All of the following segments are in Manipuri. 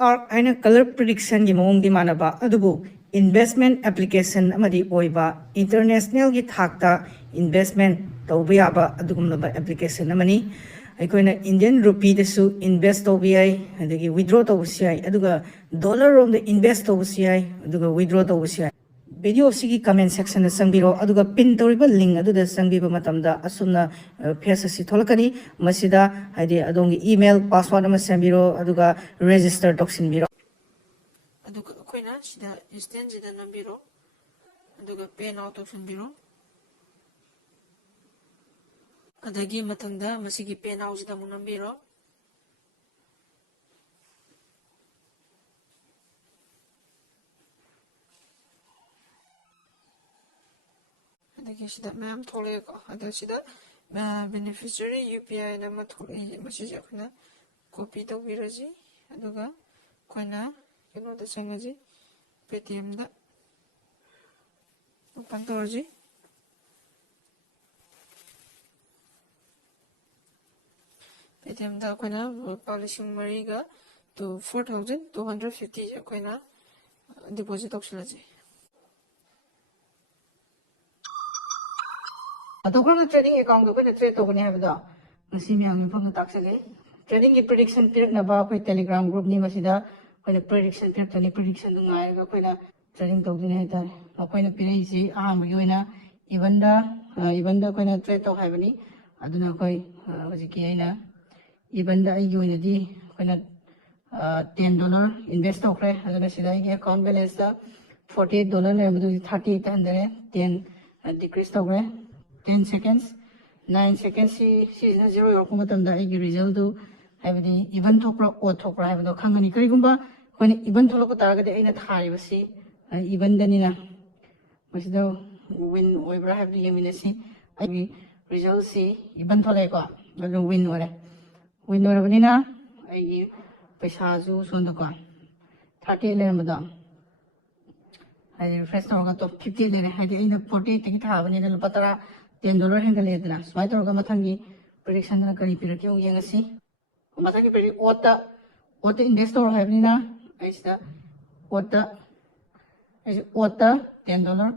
TOARK haina color prediction gi mong di manaba adubu investment application amadi oiba international gi thakta investment tawba yaba adugumnaba application amani aikoina Indian rupee desu invest tawba yai adagi withdraw tawba yai aduga dollar rom de invest tawba yai aduga withdraw tawba yai video sigi comment section da sangbiro aduga pin tawriba link aduda sangbiba matamda asumna page asi tholakani masida haidi adongi email password ama sambiro aduga register toksinbiro aduga koina sida instant jida nambiro aduga pay now toksinbiro adagi matangda masigi pay now jida munambiro adagi sida ma'am tholego adagi sida beneficiary UPI nama thole masiji akna copy tawbiraji aduga koina keno da changaji Paytm da open tawji Paytm da koina publishing mariga to 4250 koina deposit tawsilaji atokra trading account ko na trade tokone habda ngasi myang phang taksage trading ki prediction pirak na ba koi telegram group ni masida koi prediction pirak tani prediction ngai ga koi na trading tokdine haita koi na pirai si aham gi oina even da koi na trade tok habani aduna koi hojiki aina even da ai gi oina di koi na $10 invest tokre aduna sida gi account balance da $48 le budu 38 decrease tokre 10 seconds 9 seconds si na zero york matamda ai result do habidi even thokra o thokra habdo khangani karigumba koina even tholoko taragadi aina thari basi even danina masido win oibra habdi yeminasi ai result si even tholai ko adu win ore banina ai paisa ju sonda ko 30 le mada ai refresh toroga to 50 le hadi aina 40 tiki thabani na patara $10 hengaledna smai toroga mathangi prediction na kari pirakyo yengasi mathangi peri ota invest toro habnina aista ota $10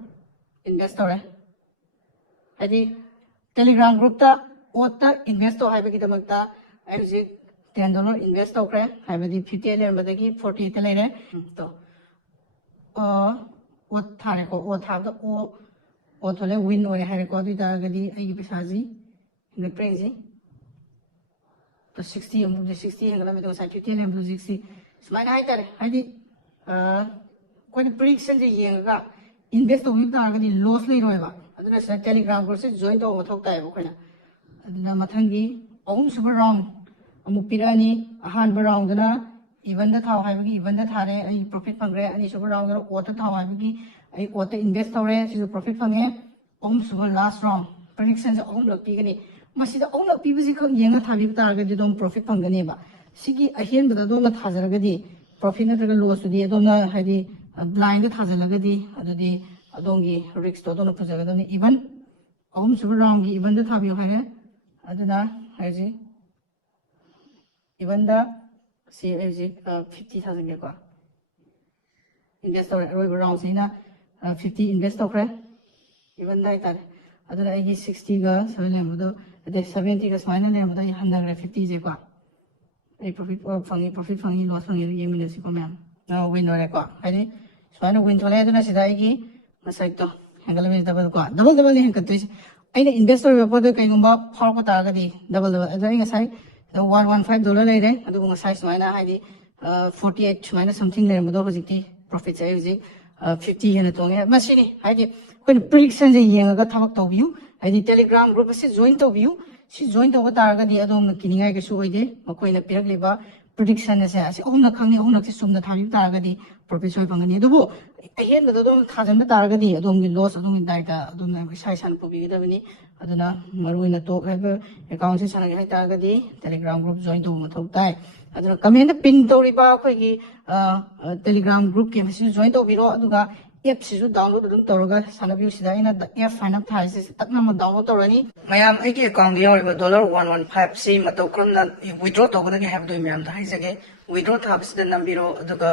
invest tore hadi telegram group ta ota invest to habagi damakta aiji $10 invest tokre habadi 50 le badagi 40 te lere to ot thare ko ot thabda o thole win ore hare ko du taragadi ai pisaji in prezi to 60 ambu 60 hangala me to 50 le ambu 60 smai hai tare hadi ko prediction je yenga invest to taragadi loss le roiba aduna sa telegram group se join to thok tai ko na aduna mathangi ahum super round amu pirani ahan round na even da thaw hai bagi even da thare ai profit pangre ani super round na o ta thaw hai bagi ai ota invest tore si profit fange om super last round prediction se om lak pigani masida om lak pibasi khang yenga thabi targa di dom profit fangani ba sigi ahen bada dom la thajaraga di profit na traga loss di dom na hadi blind da thajalaga di adudi adongi risk to dom pujaga dom even om super round gi even da thabi hare aduna haji even da si haji 50000 ge ko investor roy round sina 50 invest tokre even dai tar aduna ai 60 ga 7 lemdo ade 70 ga smile lemdo 150 je kwa ai profit fangi loss fangi yemina si ko ma'am na win ore kwa ai smile win thole aduna sida ai masai to hangala me double ne hangkat to ai investor ba pod kai ngumba phar ko ta ga di double ado ai ngasai $115 le re adu ngasai smile ai 48 smile something le lemdo hojikti profit ai hojik 50 hena tonge masini haidi koin prediction je yenga thabak tawbiu haidi telegram group se join tawbiu si join taw targa di adom kiningai ke su oide makoina pirak leba prediction se ase ohna khangni ohna se sumna thabi targa di profit soi pangani dubu ahen da dom thajam da targa di adom gi loss adom gi daita adom na sai san pubi da bani aduna maruina to have account se sanagi hai targa di telegram group join taw mathau tai aduna comment pin tawriba khoi gi telegram group ke message join tawbiro aduga ꯑꯦꯞꯁꯤꯁꯨ ꯗꯥꯎꯟꯂꯣꯗ ꯑꯗꯨꯝ ꯇꯧꯔꯒ ꯁꯥꯟꯅꯕꯤꯌꯨ ꯁꯤꯗ ꯑꯩꯅ ꯑꯦꯞ ꯍꯥꯏꯅ ꯊꯥꯏꯁꯦ ꯇꯛꯅ ꯗꯥꯎꯟꯂꯣꯗ ꯇꯧꯔꯅꯤ ꯃꯌꯥꯝ ꯑꯩꯒꯤ ꯑꯦꯀꯥꯎꯟꯗ ꯌꯥꯎꯔꯤꯕ $115 ꯁꯤ ꯃꯇꯧ ꯀꯔꯝꯅ ꯋꯤꯗ꯭ꯔꯣ ꯇꯧꯒꯗꯒꯦ ꯍꯥꯏꯕꯗꯨ ꯃꯌꯥꯝꯗ ꯍꯥꯏꯖꯒꯦ ꯋꯤꯗ꯭ꯔꯣ ꯊꯥꯕꯁꯤꯗ ꯅꯝꯕꯤꯔꯣ ꯑꯗꯨꯒ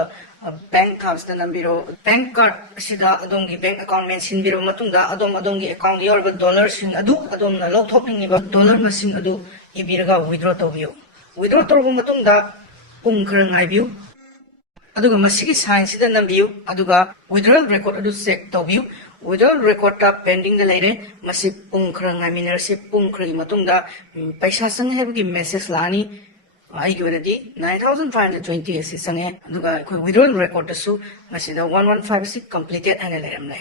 ꯕꯦꯡꯛ ꯊꯥꯕꯁꯤꯗ ꯅꯝꯕꯤꯔꯣ ꯕꯦꯡꯛ ꯀꯥꯔꯗ ꯑꯁꯤꯗ ꯑꯗꯣꯝꯒꯤ ꯕꯦꯡꯛ ꯑꯦꯀꯥꯎꯟ ꯃꯦꯟꯁꯤꯟꯕꯤꯔꯕ ꯃꯇꯨꯡꯗ ꯑꯗꯣꯝꯒꯤ ꯑꯦꯀꯥꯎꯟꯗ ꯌꯥꯎꯔꯤꯕ ꯗꯣꯂꯔꯁꯤꯡ ꯑꯗꯨ ꯑꯗꯣꯝꯅ ꯂꯧꯊꯣꯛꯅꯤꯡꯉꯤꯕ ꯗꯣꯂꯔ ꯃꯁꯤꯡ ꯑꯗꯨ ꯏꯕꯤꯔꯒ ꯋꯤꯗ꯭ꯔꯣ ꯇꯧꯕꯤꯌꯨ ꯋꯤꯗ꯭ꯔꯣ ꯇꯧꯔꯕ ꯃꯇꯨꯡꯗ ꯄꯨꯡ ꯈꯔ ꯉꯥꯏꯕꯤꯌꯨ ꯑꯗꯨꯒ ꯃꯁꯤꯒꯤ ꯁꯥꯏꯟꯁꯤꯗ ꯅꯝꯕꯤꯌꯨ ꯑꯗꯨꯒ ꯋꯤꯗ꯭ꯔꯣꯋꯦꯜ ꯔꯦꯀꯣꯔꯗ ꯑꯗꯨ ꯆꯦꯛ ꯇꯧꯕꯤꯌꯨ ꯋꯤꯗ꯭ꯔꯣꯋꯦꯜ ꯔꯦꯀꯣꯔꯗꯇ ꯄꯦꯟꯗꯤꯡꯗ ꯂꯩꯔꯦ ꯃꯁꯤ ꯄꯨꯡ ꯈꯔ ꯉꯥꯏꯃꯤꯟꯅꯔꯁꯤ ꯄꯨꯡ ꯈꯔꯒꯤ ꯃꯇꯨꯡꯗ ꯄꯩꯁꯥ ꯆꯪꯉꯦ ꯍꯥꯏꯕꯒꯤ ꯃꯦꯁꯦꯖ ꯂꯥꯛꯑꯅꯤ ꯑꯩꯒꯤ ꯑꯣꯏꯅꯗꯤ 9,520 ꯑꯁꯤ ꯆꯪꯉꯦ ꯑꯗꯨꯒ ꯑꯩꯈꯣꯏ ꯋꯤꯗ꯭ꯔꯣꯋꯦꯜ ꯔꯦꯀꯣꯔꯗꯇꯁꯨ ꯃꯁꯤꯗ 115 ꯑꯁꯤ ꯀꯝꯄ꯭ꯂꯤꯇꯦꯠ ꯍꯥꯏꯅ ꯂꯩꯔꯝꯂꯦ